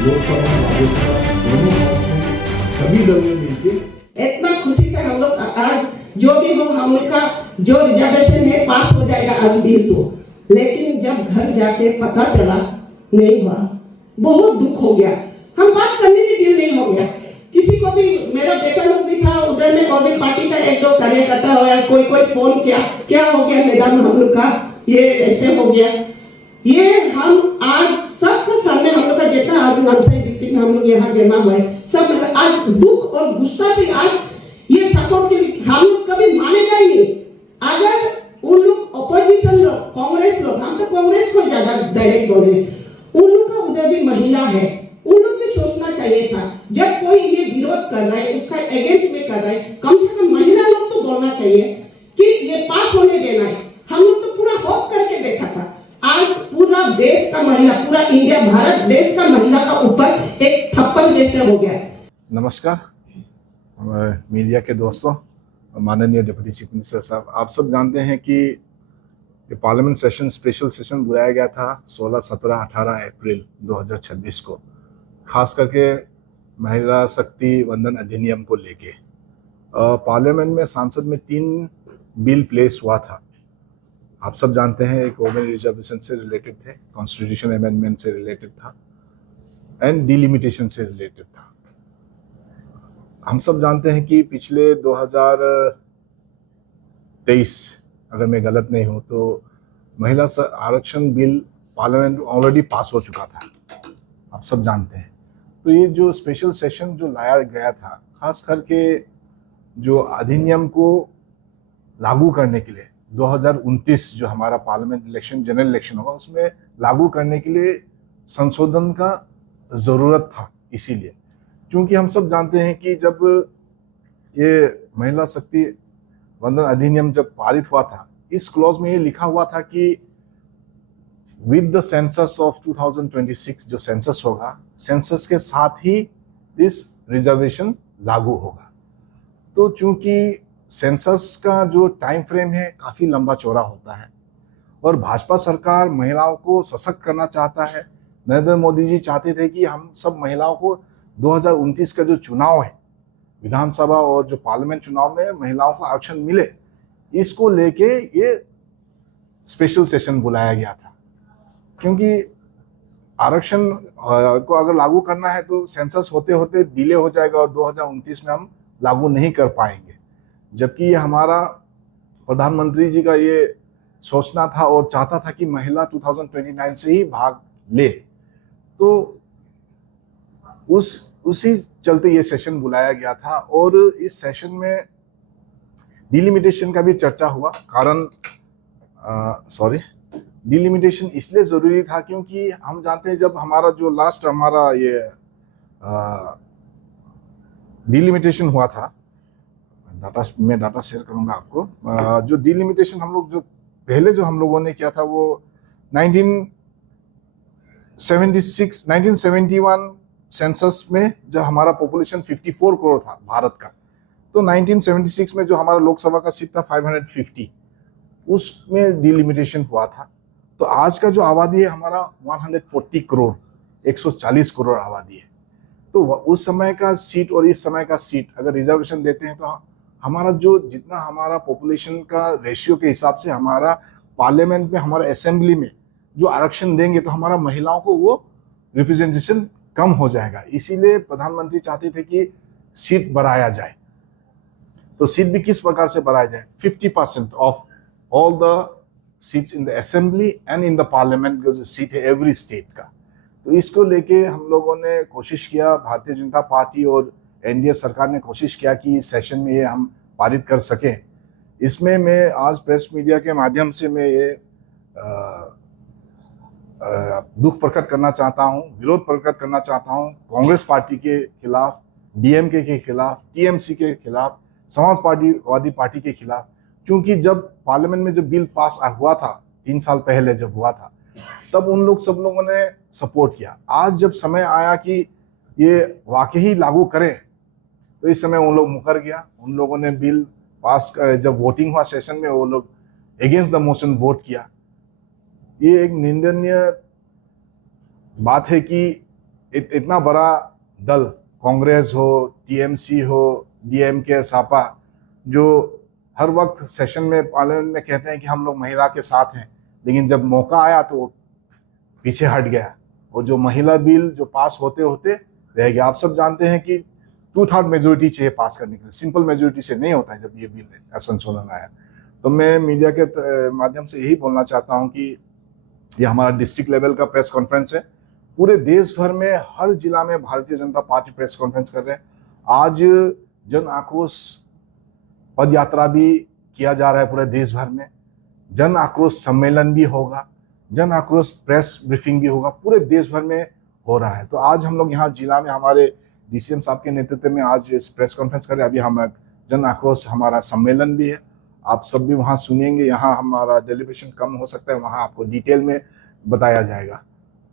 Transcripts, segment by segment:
लोकसभा राज्यसभा दोनों हाउस में सभी दल ने मिलकर इतना खुशी से हम लोग आज जो भी हम लोग का जो रिजर्वेशन है पास हो जाएगा आज बिल तो, लेकिन जब घर जाके पता चला नहीं हुआ, बहुत दुख हो गया। हम बात करने के लिए नहीं हो गया। किसी को भी, मेरा बेटा लोग भी था उधर में, और भी पार्टी का एक दो कार्यकर्ता हुआ, कोई फोन किया, क्या हो गया मैडम हम लोग का ये ऐसे हो गया। ये हम आज सबके सामने हम लोग का जितना आज नामसाई डिस्ट्रिक्ट में हम लोग यहाँ जमा हुए सब आज दुख और गुस्सा से आज ये सपोर्ट के हम लोग कभी मानेगा ही नहीं। अगर उन लोग अपोजिशन लोग, कांग्रेस लोग, हम तो कांग्रेस को ज्यादा डायरेक्ट बोल रहे, उन लोग का उधर भी महिला है, उन लोग भी सोचना चाहिए था जब कोई ये विरोध कर रहा है उसका अगेंस्ट में कर रहा है, कम से कम महिला लोग तो बोलना चाहिए कि ये पास होने देना है। हम लोग तो पूरा होप करके बैठा था। आज पूरा देश का महिला, पूरा इंडिया भारत देश का महिला का ऊपर एक थप्पड़ जैसे हो गया। नमस्कार मीडिया के दोस्तों, माननीय डिप्टी चीफ मिनिस्टर साहब, आप सब जानते हैं कि ये पार्लियामेंट सेशन स्पेशल सेशन बुलाया गया था 16, 17, 18 अप्रैल 2026 को, खास करके महिला शक्ति वंदन अधिनियम को लेके। पार्लियामेंट में संसद में 3 बिल प्लेस हुआ था। आप सब जानते हैं, एक वुमेन रिजर्वेशन से रिलेटेड थे, कॉन्स्टिट्यूशन अमेंडमेंट से रिलेटेड था एंड डिलिमिटेशन से रिलेटेड था। हम सब जानते हैं कि पिछले 2023, अगर मैं गलत नहीं हूं तो महिला आरक्षण बिल पार्लियामेंट ऑलरेडी पास हो चुका था, आप सब जानते हैं। तो ये जो स्पेशल सेशन जो लाया गया था, खास करके जो अधिनियम को लागू करने के लिए 2029 जो हमारा पार्लियामेंट इलेक्शन, जनरल इलेक्शन होगा, उसमें लागू करने के लिए संशोधन का ज़रूरत था। इसीलिए क्योंकि हम सब जानते हैं कि जब ये महिला शक्ति वंदन अधिनियम जब पारित हुआ था, इस क्लॉज में ये लिखा हुआ था कि विद द सेंसस ऑफ 2026 जो सेंसस होगा, सेंसस के साथ ही इस रिजर्वेशन लागू होगा। तो चूंकि सेंसस का जो टाइम फ्रेम है काफ़ी लंबा चौड़ा होता है और भाजपा सरकार महिलाओं को सशक्त करना चाहता है। नरेंद्र मोदी जी चाहते थे कि हम सब महिलाओं को 2029 का जो चुनाव है, विधानसभा और जो पार्लियामेंट चुनाव में महिलाओं को आरक्षण मिले, इसको लेके ये स्पेशल सेशन बुलाया गया था। क्योंकि आरक्षण को अगर लागू करना है तो सेंसस होते होते डिले हो जाएगा और 2029 में हम लागू नहीं कर पाएंगे। जबकि ये हमारा प्रधानमंत्री जी का ये सोचना था और चाहता था कि महिला 2029 से ही भाग ले। तो उसी चलते ये सेशन बुलाया गया था और इस सेशन में डिलिमिटेशन का भी चर्चा हुआ। कारण डिलिमिटेशन इसलिए ज़रूरी था क्योंकि हम जानते हैं जब हमारा जो लास्ट हमारा ये डिलिमिटेशन हुआ था, मैं डाटा शेयर करूंगा आपको। जो डिलिमिटेशन हम लोग जो पहले जो हम लोगों ने किया था वो 1971 सेंसस में जब हमारा पॉपुलेशन 54 करोड़ था भारत का, तो 1976 में जो हमारा लोकसभा का सीट था 550, उसमें डिलिमिटेशन हुआ था। तो आज का जो आबादी है हमारा 140 करोड़, 140 करोड़ आबादी है। तो उस समय का सीट और इस समय का सीट अगर रिजर्वेशन देते हैं तो हमारा जो जितना हमारा पॉपुलेशन का रेशियो के हिसाब से हमारा पार्लियामेंट में, हमारा असेंबली में जो आरक्षण देंगे तो हमारा महिलाओं को वो रिप्रेजेंटेशन कम हो जाएगा। इसीलिए प्रधानमंत्री चाहते थे कि सीट बढ़ाया जाए। तो सीट भी किस प्रकार से बढ़ाया जाए? 50% of all the seats in the assembly and in the parliament जो सीट है एवरी स्टेट का। तो इसको लेके हम लोगों ने कोशिश किया, भारतीय जनता पार्टी और एनडीए सरकार ने कोशिश किया कि इस सेशन में ये हम पारित कर सकें। इसमें मैं आज प्रेस मीडिया के माध्यम से मैं ये दुख प्रकट करना चाहता हूँ, विरोध प्रकट करना चाहता हूँ कांग्रेस पार्टी के खिलाफ, डीएमके के खिलाफ, टीएमसी के खिलाफ, समाजवादी पार्टी के खिलाफ। क्योंकि जब पार्लियामेंट में जब बिल पास हुआ था 3 साल पहले जब हुआ था, तब उन लोग सब लोगों ने सपोर्ट किया। आज जब समय आया कि ये वाकई लागू करें तो इस समय उन लोग मुकर गया। उन लोगों ने बिल पास, जब वोटिंग हुआ सेशन में, वो लोग अगेंस्ट द मोशन वोट किया। ये एक निंदनीय बात है कि इतना बड़ा दल, कांग्रेस हो, टीएमसी हो, डीएमके, सापा, जो हर वक्त सेशन में पार्लियामेंट में कहते हैं कि हम लोग महिला के साथ हैं, लेकिन जब मौका आया तो वो पीछे हट गया और जो महिला बिल जो पास होते होते रह गया। आप सब जानते हैं कि 2/3 मेजोरिटी चाहिए पास करने के लिए, सिंपल मेजोरिटी से नहीं होता है जब ये बिल संशोधन आया। तो मैं मीडिया के माध्यम से यही बोलना चाहता हूं कि ये हमारा डिस्ट्रिक्ट लेवल का प्रेस कॉन्फ्रेंस है। पूरे देश भर में हर जिला में Bharatiya Janata party press conference कर रहे हैं। आज जन आक्रोश पद यात्रा भी किया जा रहा है पूरे देश भर में, जन आक्रोश सम्मेलन भी होगा, जन आक्रोश प्रेस ब्रीफिंग भी होगा, पूरे देश भर में हो रहा है। तो आज हम लोग यहाँ जिला में हमारे डीसीएम साहब के नेतृत्व में आज इस प्रेस कॉन्फ्रेंस कर रहे हैं। अभी हम जन आक्रोश हमारा सम्मेलन भी है, आप सब भी वहाँ सुनेंगे। यहाँ हमारा डेलीब्रेशन कम हो सकता है, वहाँ आपको डिटेल में बताया जाएगा।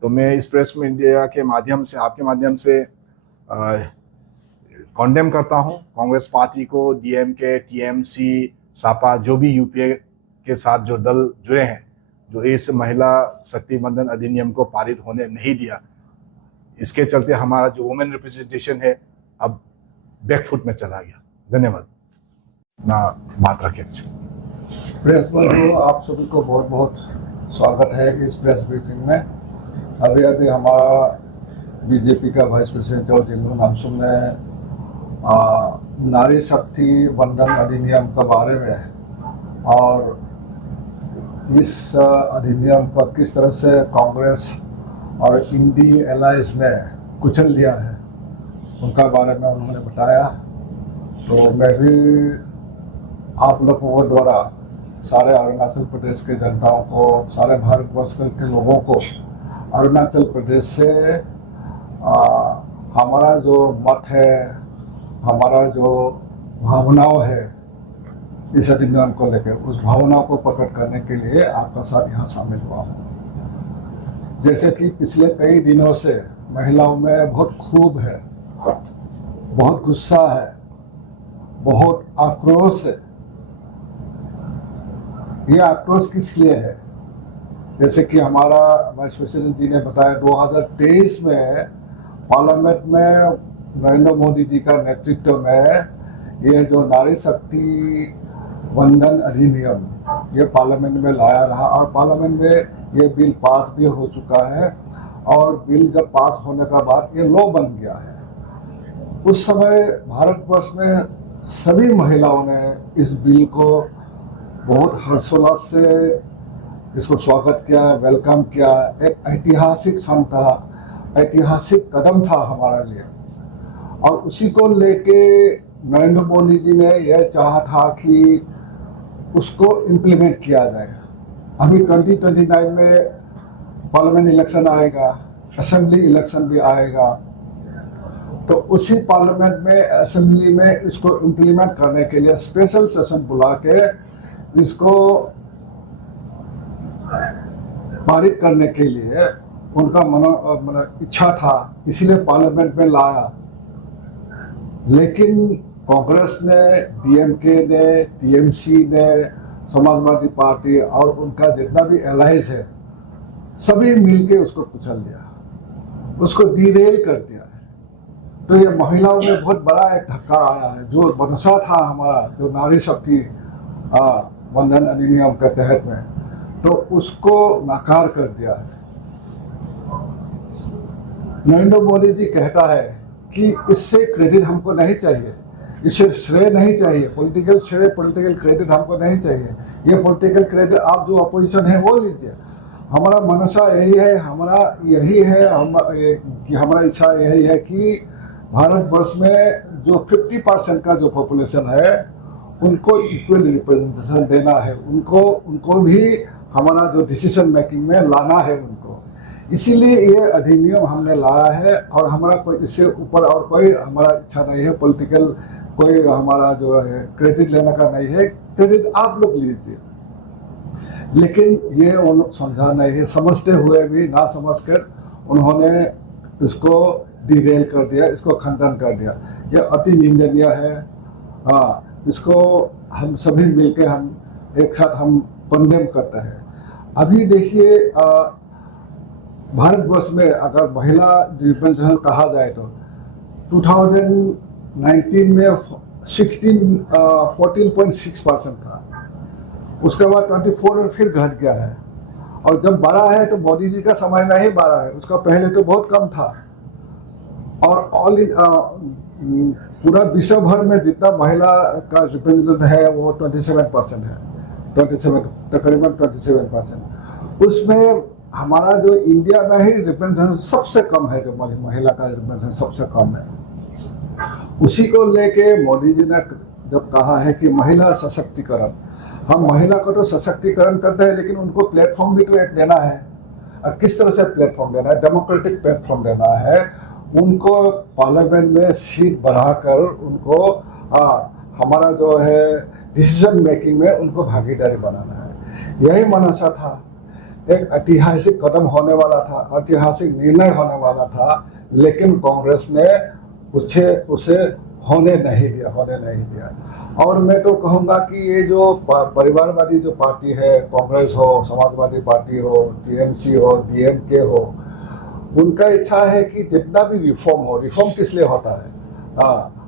तो मैं इस प्रेस मीडिया के माध्यम से, आपके माध्यम से कॉन्डेम करता हूँ कांग्रेस पार्टी को, डीएमके, टीएमसी, सापा, जो भी यूपीए के साथ जो दल जुड़े हैं, जो इस महिला शक्ति बंधन अधिनियम को पारित होने नहीं दिया, इसके चलते हमारा जो वुमेन रिप्रेजेंटेशन है अब बैकफुट में चला गया। धन्यवाद। ना बात रखें। प्रेस बंधु, आप सभी को बहुत बहुत स्वागत है इस प्रेस ब्रीफिंग में। अभी हमारा बीजेपी का वाइस प्रेसिडेंट और जिंगू नामसुम ने नारी शक्ति बंधन अधिनियम के बारे में और इस अधिनियम को किस तरह से कांग्रेस और इंडी एलायंस ने कुचल लिया है उनका बारे में उन्होंने बताया। तो मैं भी आप लोगों के द्वारा सारे अरुणाचल प्रदेश के जनताओं को, सारे भारतवर्ष के लोगों को अरुणाचल प्रदेश से हमारा जो मत है, हमारा जो भावनाओं है इस अधिनियम को लेकर, उस भावना को प्रकट करने के लिए आपका साथ यहाँ शामिल हुआ हूँ। जैसे कि पिछले कई दिनों से महिलाओं में बहुत खूब है, बहुत गुस्सा है, बहुत आक्रोश है। ये आक्रोश किस लिए है? जैसे कि हमारा वाइस प्रेसिडेंट जी ने बताया, 2023 में पार्लियामेंट में नरेंद्र मोदी जी का नेतृत्व में ये जो नारी शक्ति बंधन अधिनियम ये पार्लियामेंट में लाया रहा और पार्लियामेंट में ये बिल पास भी हो चुका है और बिल जब पास होने का बाद ये लॉ बन गया है। उस समय भारतवर्ष में सभी महिलाओं ने इस बिल को बहुत हर्षोल्लास से इसको स्वागत किया, वेलकम किया। एक ऐतिहासिक क्षण था, ऐतिहासिक कदम था हमारे लिए और उसी को लेके नरेंद्र मोदी जी ने यह चाहा था कि उसको इम्प्लीमेंट किया जाएगा। अभी 2029 में पार्लियामेंट इलेक्शन आएगा, असेंबली इलेक्शन भी आएगा, तो उसी पार्लियामेंट में, असेंबली में इसको इम्प्लीमेंट करने के लिए स्पेशल सेशन बुला के इसको पारित करने के लिए उनका इच्छा था, इसीलिए पार्लियामेंट में लाया। लेकिन कांग्रेस ने, डीएमके ने, टीएमसी ने, समाजवादी पार्टी और उनका जितना भी एलायंस है, सभी मिलके उसको कुचल दिया, उसको डिरेल कर दिया है। तो ये महिलाओं में बहुत बड़ा एक धक्का आया है। जो मनसा था हमारा, जो नारी शक्ति बंधन अधिनियम के तहत में, तो उसको नाकार कर दिया है। नरेंद्र मोदी जी कहता है कि इससे क्रेडिट हमको नहीं चाहिए, इससे श्रेय नहीं चाहिए, पॉलिटिकल श्रेय, पॉलिटिकल क्रेडिट हमको नहीं चाहिए। ये पॉलिटिकल क्रेडिट आप जो अपोजिशन है वो लीजिए। हमारा मनसा यही है, हमारा यही है, हमारा इच्छा यही है कि भारतवर्ष में जो 50% का जो पॉपुलेशन है उनको इक्वल रिप्रेजेंटेशन देना है, उनको भी हमारा जो डिसीजन मेकिंग में लाना है उनको। इसीलिए ये अधिनियम हमने लाया है और हमारा कोई इससे ऊपर और कोई हमारा इच्छा नहीं है, पॉलिटिकल कोई हमारा जो है क्रेडिट लेने का नहीं है। क्रेडिट आप लोग लीजिए, लेकिन ये वो लोग समझा नहीं है, समझते हुए भी ना समझकर उन्होंने इसको डिरेल कर दिया, इसको खंडन कर दिया। ये अति निंदनीय है। हाँ, इसको हम सभी मिलके हम एक साथ हम कंडेम करते हैं। अभी देखिए भारतवर्ष में अगर महिला रिप्रेजेंटेशन कहा जाए तो 2019 में 14.6% था, उसके बाद 24 में फिर घट गया है, और जब बढ़ा है तो मोदी जी का समय में ही बढ़ा है, उसका पहले तो बहुत कम था। और ऑल इन पूरा विश्व भर में जितना महिला का रिप्रेजेंटेशन है वो 27% है, तकरीबन 27%। उसमें हमारा जो इंडिया में ही रिप्रेजेंटेशन सबसे कम है, जो महिला का रिप्रेजेंटेशन सबसे कम है। उसी को लेके मोदी जी ने जब कहा है कि महिला सशक्तिकरण, हम महिला को तो सशक्तिकरण करते हैं, लेकिन उनको प्लेटफॉर्म भी तो एक देना है। और किस तरह से प्लेटफॉर्म देना है? डेमोक्रेटिक प्लेटफॉर्म देना है उनको, पार्लियामेंट में सीट बढ़ाकर उनको हमारा जो है डिसीजन मेकिंग में उनको भागीदारी बनाना है। यही मनसा था, एक ऐतिहासिक कदम होने वाला था, ऐतिहासिक निर्णय होने वाला था, लेकिन कांग्रेस ने उसे होने नहीं दिया। और मैं तो कहूँगा कि ये जो परिवारवादी जो पार्टी है, कांग्रेस हो, समाजवादी पार्टी हो, टीएमसी हो, डीएमके हो, उनका इच्छा है कि जितना भी रिफॉर्म हो, रिफॉर्म किस लिए होता है?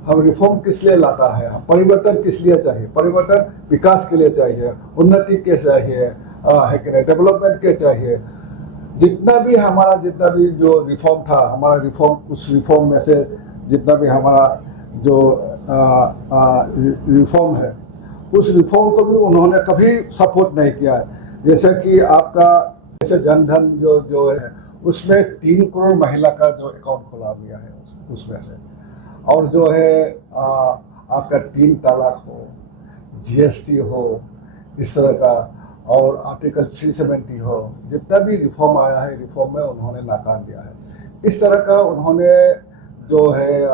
हम रिफॉर्म किस लिए लाता है? हम परिवर्तन किस लिए चाहिए? परिवर्तन विकास के लिए चाहिए, उन्नति के चाहिए, है कि नहीं, डेवलपमेंट के चाहिए। जितना भी जो रिफॉर्म था, हमारा रिफॉर्म, उस रिफॉर्म में से जितना भी हमारा जो रिफॉर्म है, उस रिफॉर्म को भी उन्होंने कभी सपोर्ट नहीं किया है। जैसे कि आपका जैसे जनधन जो है, उसमें 3 करोड़ महिला का जो अकाउंट खुला गया है उसमें से, और जो है आपका 3 तलाक हो, जीएसटी हो, इस तरह का, और आर्टिकल 370 हो, जितना भी रिफॉर्म आया है, रिफॉर्म में उन्होंने नाकार दिया है। इस तरह का उन्होंने जो है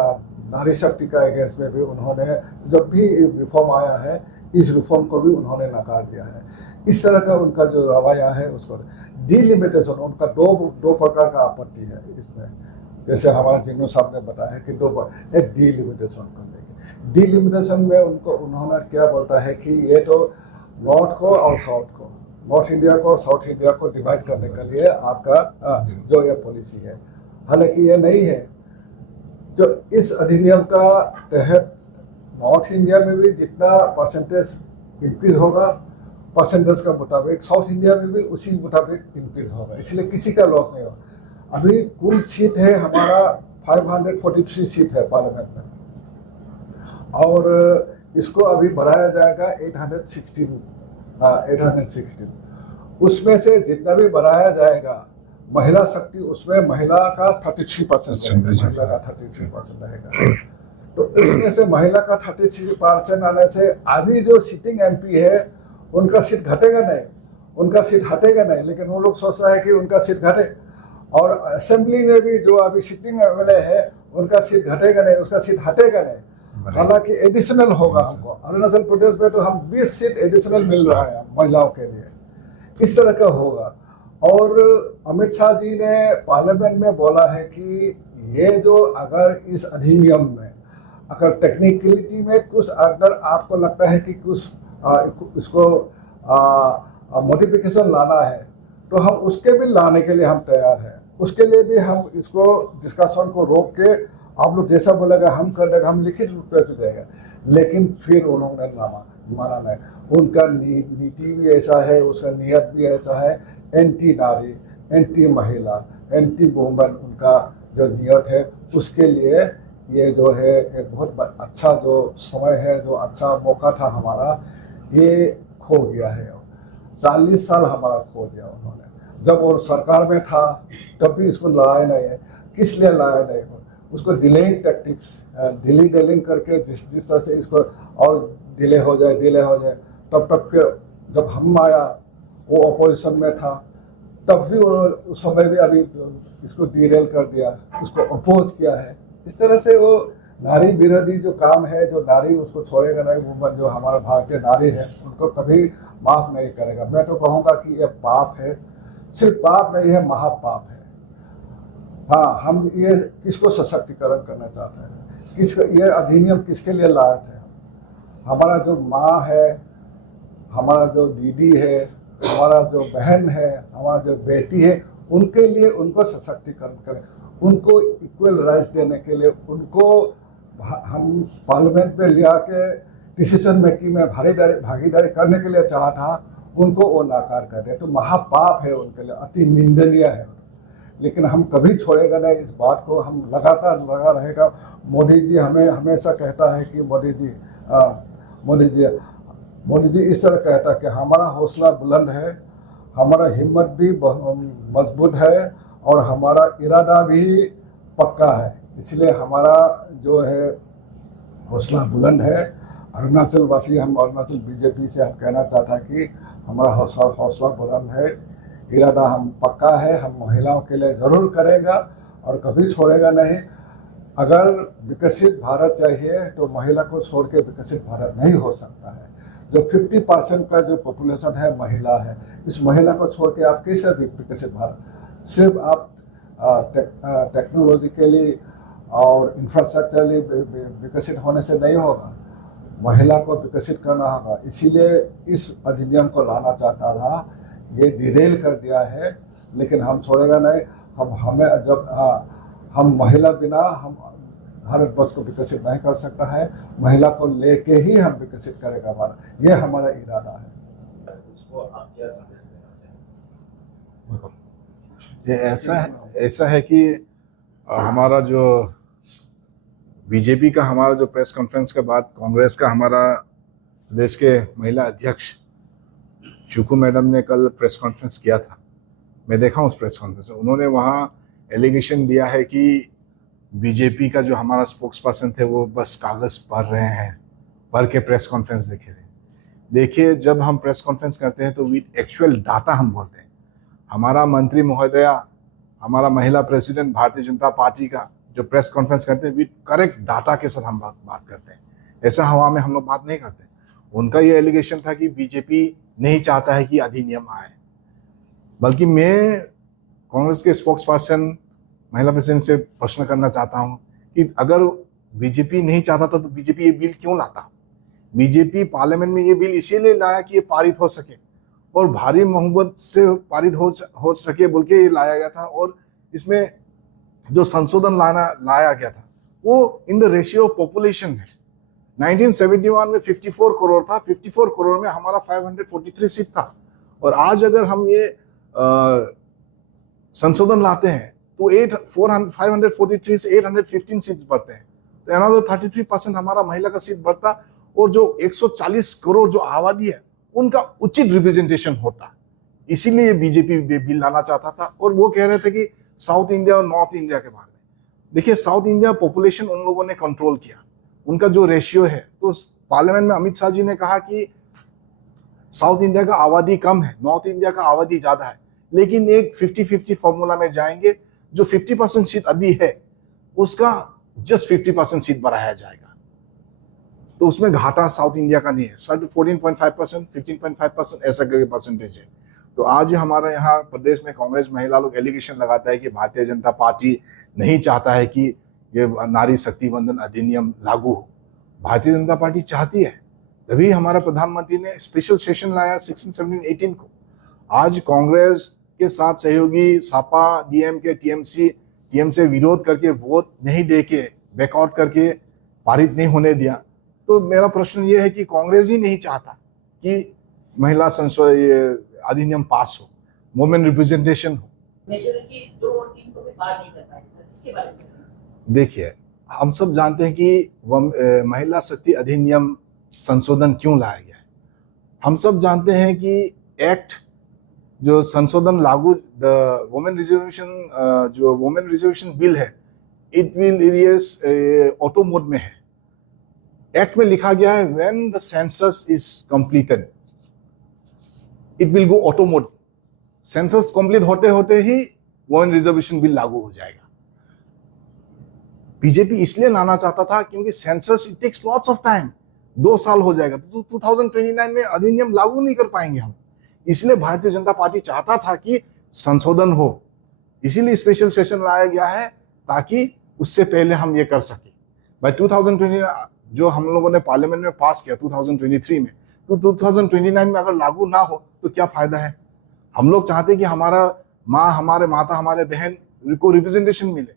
नारी शक्ति का अगेंस्ट में भी उन्होंने, जब भी रिफॉर्म आया है, इस रिफॉर्म को भी उन्होंने नकार दिया है। इस तरह का उनका जो रवैया है, उसको डिलिमिटेशन, उनका दो प्रकार का आपत्ति है इसमें। जैसे हमारा जिन्नू साहब ने बताया कि एक डिलिमिटेशन कर देंगे। डिलिमिटेशन में उन्होंने क्या बोलता है कि ये तो नॉर्थ को और साउथ को, नॉर्थ इंडिया को साउथ इंडिया को डिवाइड करने के लिए आपका जो ये पॉलिसी है, हालांकि ये नहीं है। जो इस अधिनियम का तहत नॉर्थ इंडिया में भी जितना परसेंटेज इंक्रीज होगा, परसेंटेज का मुताबिक साउथ इंडिया में भी उसी मुताबिक इंक्रीज होगा, इसलिए किसी का लॉस नहीं होगा। अभी कुल सीट है हमारा 543 सीट है पार्लियामेंट में, और इसको अभी बढ़ाया जाएगा 816। उसमें से जितना भी बढ़ाया जाएगा, महिला शक्ति, उसमें महिला का 33% रहेगा। तो इसमें से महिला का 33% आने से अभी जो सिटिंग एमपी है उनका सीट घटेगा नहीं, उनका सीट हटेगा नहीं, लेकिन वो लोग सोच रहे हैं कि उनका सीट घटे। और असेंबली में भी जो अभी सिटिंग एमएलए है उनका सीट घटेगा नहीं, उसका सीट हटेगा नहीं, हालांकि एडिशनल होगा हमको। अरुणाचल प्रदेश में तो हम 20 सीट एडिशनल मिल रहा है महिलाओं के लिए, इस तरह का होगा। और अमित शाह जी ने पार्लियामेंट में बोला है कि ये जो अगर इस अधिनियम में अगर टेक्निकलिटी में कुछ अगर आपको लगता है कि कुछ इसको मॉडिफिकेशन लाना है, तो हम उसके भी लाने के लिए हम तैयार हैं। उसके लिए भी हम इसको डिस्कशन को रोक के, आप लोग जैसा बोलेगा हम कर देगा, हम लिखित रूप में देगा। लेकिन फिर उन्होंने माना नहीं, उनका नीति भी ऐसा है, उसका नियत भी ऐसा है, एंटी नारी, एंटी महिला, एंटी वुमेन उनका जो नियत है। उसके लिए ये जो है एक बहुत अच्छा जो समय है, जो अच्छा मौका था हमारा, ये खो गया है। 40 साल हमारा खो दिया उन्होंने। जब वो सरकार में था तब भी इसको लाया नहीं है। किस लिए लाया नहीं है? उसको डिलेइंग टैक्टिक्स, डिलिंग करके जिस तरह से इसको और डिले हो जाए, तब तक फिर जब हम आया, वो अपोजिशन में था, तब भी वो उस समय भी अभी इसको डिरेल कर दिया, उसको अपोज किया है। इस तरह से वो नारी विरोधी जो काम है, जो नारी उसको छोड़ेगा नहीं, वुमन जो हमारा भारतीय नारी है उनको कभी माफ नहीं करेगा। मैं तो कहूँगा कि ये पाप है, सिर्फ पाप नहीं है, महापाप है। हाँ, हम ये किसको सशक्तिकरण करना चाहते हैं? ये अधिनियम किसके लिए लायक है? हमारा जो माँ है, हमारा जो दीदी है, हमारा जो बहन है, हमारा जो बेटी है, उनके लिए उनको सशक्तिकरण करें, उनको इक्वल राइट्स देने के लिए उनको हम पार्लियामेंट में लिया के डिसीजन मेकिंग में भागीदारी करने के लिए चाहा था, उनको वो नाकार कर दिया। तो महापाप है उनके लिए, अति निंदनीय है। लेकिन हम कभी छोड़ेगा नहीं इस बात को, हम लगातार लगा रहेगा। मोदी जी हमें हमेशा कहता है कि मोदी जी इस तरह कहता है कि हमारा हौसला बुलंद है, हमारा हिम्मत भी मजबूत है और हमारा इरादा भी पक्का है। इसलिए हमारा जो है हौसला बुलंद है। अरुणाचल वासी, हम अरुणाचल बीजेपी से हम कहना चाहता है कि हमारा हौसला बुलंद है, इरादा हम पक्का है, हम महिलाओं के लिए ज़रूर करेगा और कभी छोड़ेगा नहीं। अगर विकसित भारत चाहिए तो महिला को छोड़ के विकसित भारत नहीं हो सकता है। जो 50% का जो पॉपुलेशन है महिला है, इस महिला को छोड़ के आप कैसे विकसित भारत, सिर्फ आप टेक्नोलॉजिकली और इंफ्रास्ट्रक्चरली विकसित होने से नहीं होगा, महिला को विकसित करना होगा। इसीलिए इस अधिनियम को लाना चाहता था, ये डिरेल कर दिया है, लेकिन हम छोड़ेगा नहीं। हम महिला बिना हम भारतवर्ष को विकसित नहीं कर सकता है, महिला को लेके ही हम विकसित करेगा भारत, ये हमारा इरादा है। उसको आप क्या संदेश देना चाहेंगे? ये ऐसा है कि हमारा जो बीजेपी का हमारा जो प्रेस कॉन्फ्रेंस के बाद कांग्रेस का हमारा देश के महिला अध्यक्ष चुकू मैडम ने कल प्रेस कॉन्फ्रेंस किया था। मैं देखा उस प्रेस कॉन्फ्रेंस में, उन्होंने वहाँ एलिगेशन दिया है कि बीजेपी का जो हमारा स्पोक्स पर्सन थे वो बस कागज़ पढ़ रहे हैं, पढ़ के प्रेस कॉन्फ्रेंस देखे रहे। देखिए, जब हम प्रेस कॉन्फ्रेंस करते हैं तो विद एक्चुअल डाटा हम बोलते हैं। हमारा मंत्री महोदया, हमारा महिला प्रेसिडेंट भारतीय जनता पार्टी का जो प्रेस कॉन्फ्रेंस करते हैं विद करेक्ट डाटा के साथ हम बात करते हैं। ऐसा हवा में हम लोग बात नहीं करते। उनका ये एलिगेशन था कि बीजेपी नहीं चाहता है कि अधिनियम आए, बल्कि मैं कांग्रेस के स्पोक्स पर्सन महिला प्रेसिडेंट से प्रश्न करना चाहता हूं कि अगर बीजेपी नहीं चाहता था तो बीजेपी ये बिल क्यों लाता? बीजेपी पार्लियामेंट में ये बिल इसीलिए लाया कि ये पारित हो सके और भारी मोहब्बत से पारित हो सके बोल के ये लाया गया था। और इसमें जो संशोधन लाया गया था वो in the ratio of population है। 1971 में 54 करोड़ था, 54 करोड़ में हमारा 543 सीट था। और आज अगर हम ये संशोधन लाते हैं तो 543 से 815 सीट बढ़ते हैं, तो अनदर 33% हमारा महिला का सीट बढ़ता और जो 140 करोड़ जो आबादी है उनका उचित रिप्रेजेंटेशन होता। इसीलिए बीजेपी बिल लाना चाहता था। और वो कह रहे थे कि साउथ इंडिया और नॉर्थ इंडिया के बारे में। देखिए, साउथ इंडिया पॉपुलेशन उन लोगों ने कंट्रोल किया, उनका जो रेशियो है, तो पार्लियामेंट में अमित शाह जी ने कहा कि साउथ इंडिया का आबादी कम है, नॉर्थ इंडिया का आबादी ज्यादा है, लेकिन एक 50-50 फॉर्मूला में जाएंगे, जो 50% सीट अभी है उसका जस्ट 50% सीट बढ़ाया जाएगा। तो उसमें घाटा साउथ इंडिया का नहीं है। 14.5%, 15.5% ऐसा करके परसेंटेज है। तो आज हमारे यहाँ प्रदेश में कांग्रेस महिला लोग एलिगेशन लगाता है कि भारतीय जनता पार्टी नहीं चाहता है कि ये नारी शक्ति वंदन अधिनियम लागू हो। भारतीय जनता पार्टी चाहती है, तभी हमारा प्रधानमंत्री ने स्पेशल सेशन लाया 16, 17, 18 को। आज कांग्रेस के साथ सहयोगी सपा, डीएमके, टीएम से विरोध करके वोट नहीं दे के बैकआउट करके पारित नहीं होने दिया। तो मेरा प्रश्न ये है कि कांग्रेस ही नहीं चाहता कि महिला अधिनियम पास हो, वुमेन रिप्रेजेंटेशन हो। मेजॉरिटी 2 और 3 को भी पार नहीं कर पाएगी, इसके बारे में देखिए, हम सब जानते हैं कि महिला शक्ति अधिनियम संशोधन क्यों लाया गया है। हम सब जानते हैं कि एक्ट जो संशोधन लागू वुमेन रिजर्वेशन बिल है, इट विल ऑटो मोड में है। एक्ट में लिखा गया है when the census is completed it will go auto mode. Census complete होते होते ही वुमेन रिजर्वेशन बिल लागू हो जाएगा। बीजेपी इसलिए लाना चाहता था क्योंकि census it takes lots of time, 2 साल हो जाएगा, तो 2029 में अधिनियम लागू नहीं कर पाएंगे हम। इसलिए भारतीय जनता पार्टी चाहता था कि संशोधन हो, इसीलिए स्पेशल सेशन लाया गया है ताकि उससे पहले हम ये कर सके। बाय 2020 जो हम लोगों ने पार्लियामेंट में पास किया 2023 में, तो 2029 में अगर लागू ना हो तो क्या फायदा है। हम लोग चाहते हैं कि हमारा माँ हमारे माता हमारे बहन को रिप्रेजेंटेशन मिले।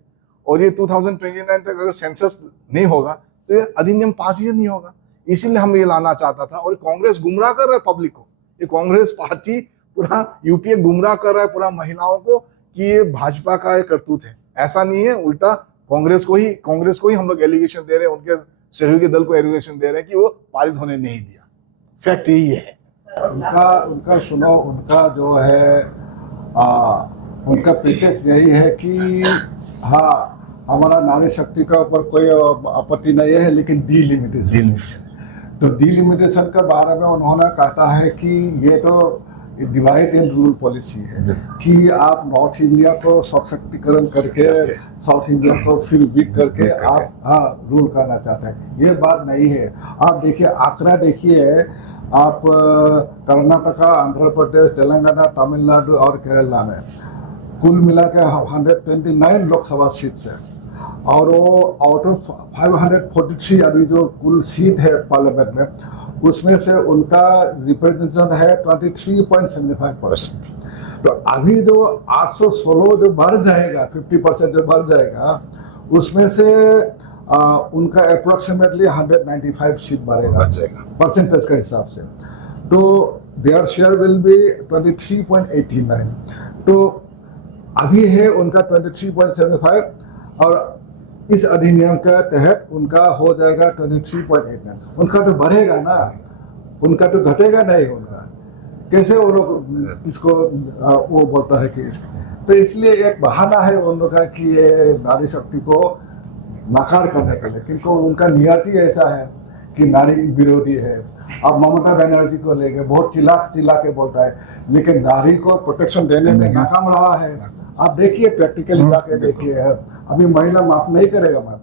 और ये 2029 तक अगर सेंसस नहीं होगा तो ये अधिनियम पास ही नहीं होगा। इसीलिए हम ये लाना चाहता था। और कांग्रेस गुमराह कर रहा है पब्लिक को, ये कांग्रेस पार्टी पूरा यूपीए गुमराह कर रहा है पूरा महिलाओं को कि ये भाजपा का एक करतूत है। ऐसा नहीं है, उल्टा कांग्रेस को ही हम लोग एलिगेशन दे रहे हैं, उनके सहयोगी दल को एलिगेशन दे रहे हैं कि वो पारित होने नहीं दिया। फैक्ट यही है। उनका सुनो, उनका जो है उनका प्रीटेक्स्ट यही है कि हाँ हमारा नारी शक्ति का ऊपर कोई आपत्ति नहीं है, लेकिन डिलिमिटेशन, तो डिलिमिटेशन के बारे में उन्होंने कहा है कि ये तो डिवाइड एंड रूल पॉलिसी है कि आप नॉर्थ इंडिया को सशक्तिकरण करके साउथ इंडिया को फिर वीक करके आप रूल करना चाहते हैं। ये बात नहीं है। आप देखिए आंकड़ा देखिए, आप कर्नाटका, आंध्र प्रदेश, तेलंगाना, तमिलनाडु और केरला में कुल मिला के 129 लोकसभा सीट्स है, और वो आउट ऑफ 543 अभी जो कुल सीट है पार्लियामेंट में, उसमें से उनका रिप्रेजेंटेशन है 23.75%। तो अभी जो 816 जो बढ़ जाएगा, 50% जो बढ़ जाएगा, उसमें से उनका अप्रोक्सीमेटली 195 सीट बढ़ेगा परसेंटेज के हिसाब से। तो देयर शेयर विल बी 23.89। तो अभी है उनका 23.75, और इस अधिनियम के तहत उनका हो जाएगा 23.89। उनका तो बढ़ेगा ना, उनका तो घटेगा नहीं। उनका कैसे वो लोग इसको वो बोलता है कि तो इसलिए एक बहाना है उन लोग का कि ये नारी शक्ति को नकार करने के लिए, क्योंकि उनका नियति ऐसा है कि नारी विरोधी है। अब ममता बनर्जी को लेके बहुत चिल्ला के बोलता है, लेकिन नारी को प्रोटेक्शन देने में नाकाम रहा है। आप देखिए प्रैक्टिकली जाके देखिए, अभी महिला माफ नहीं करेगा मैम।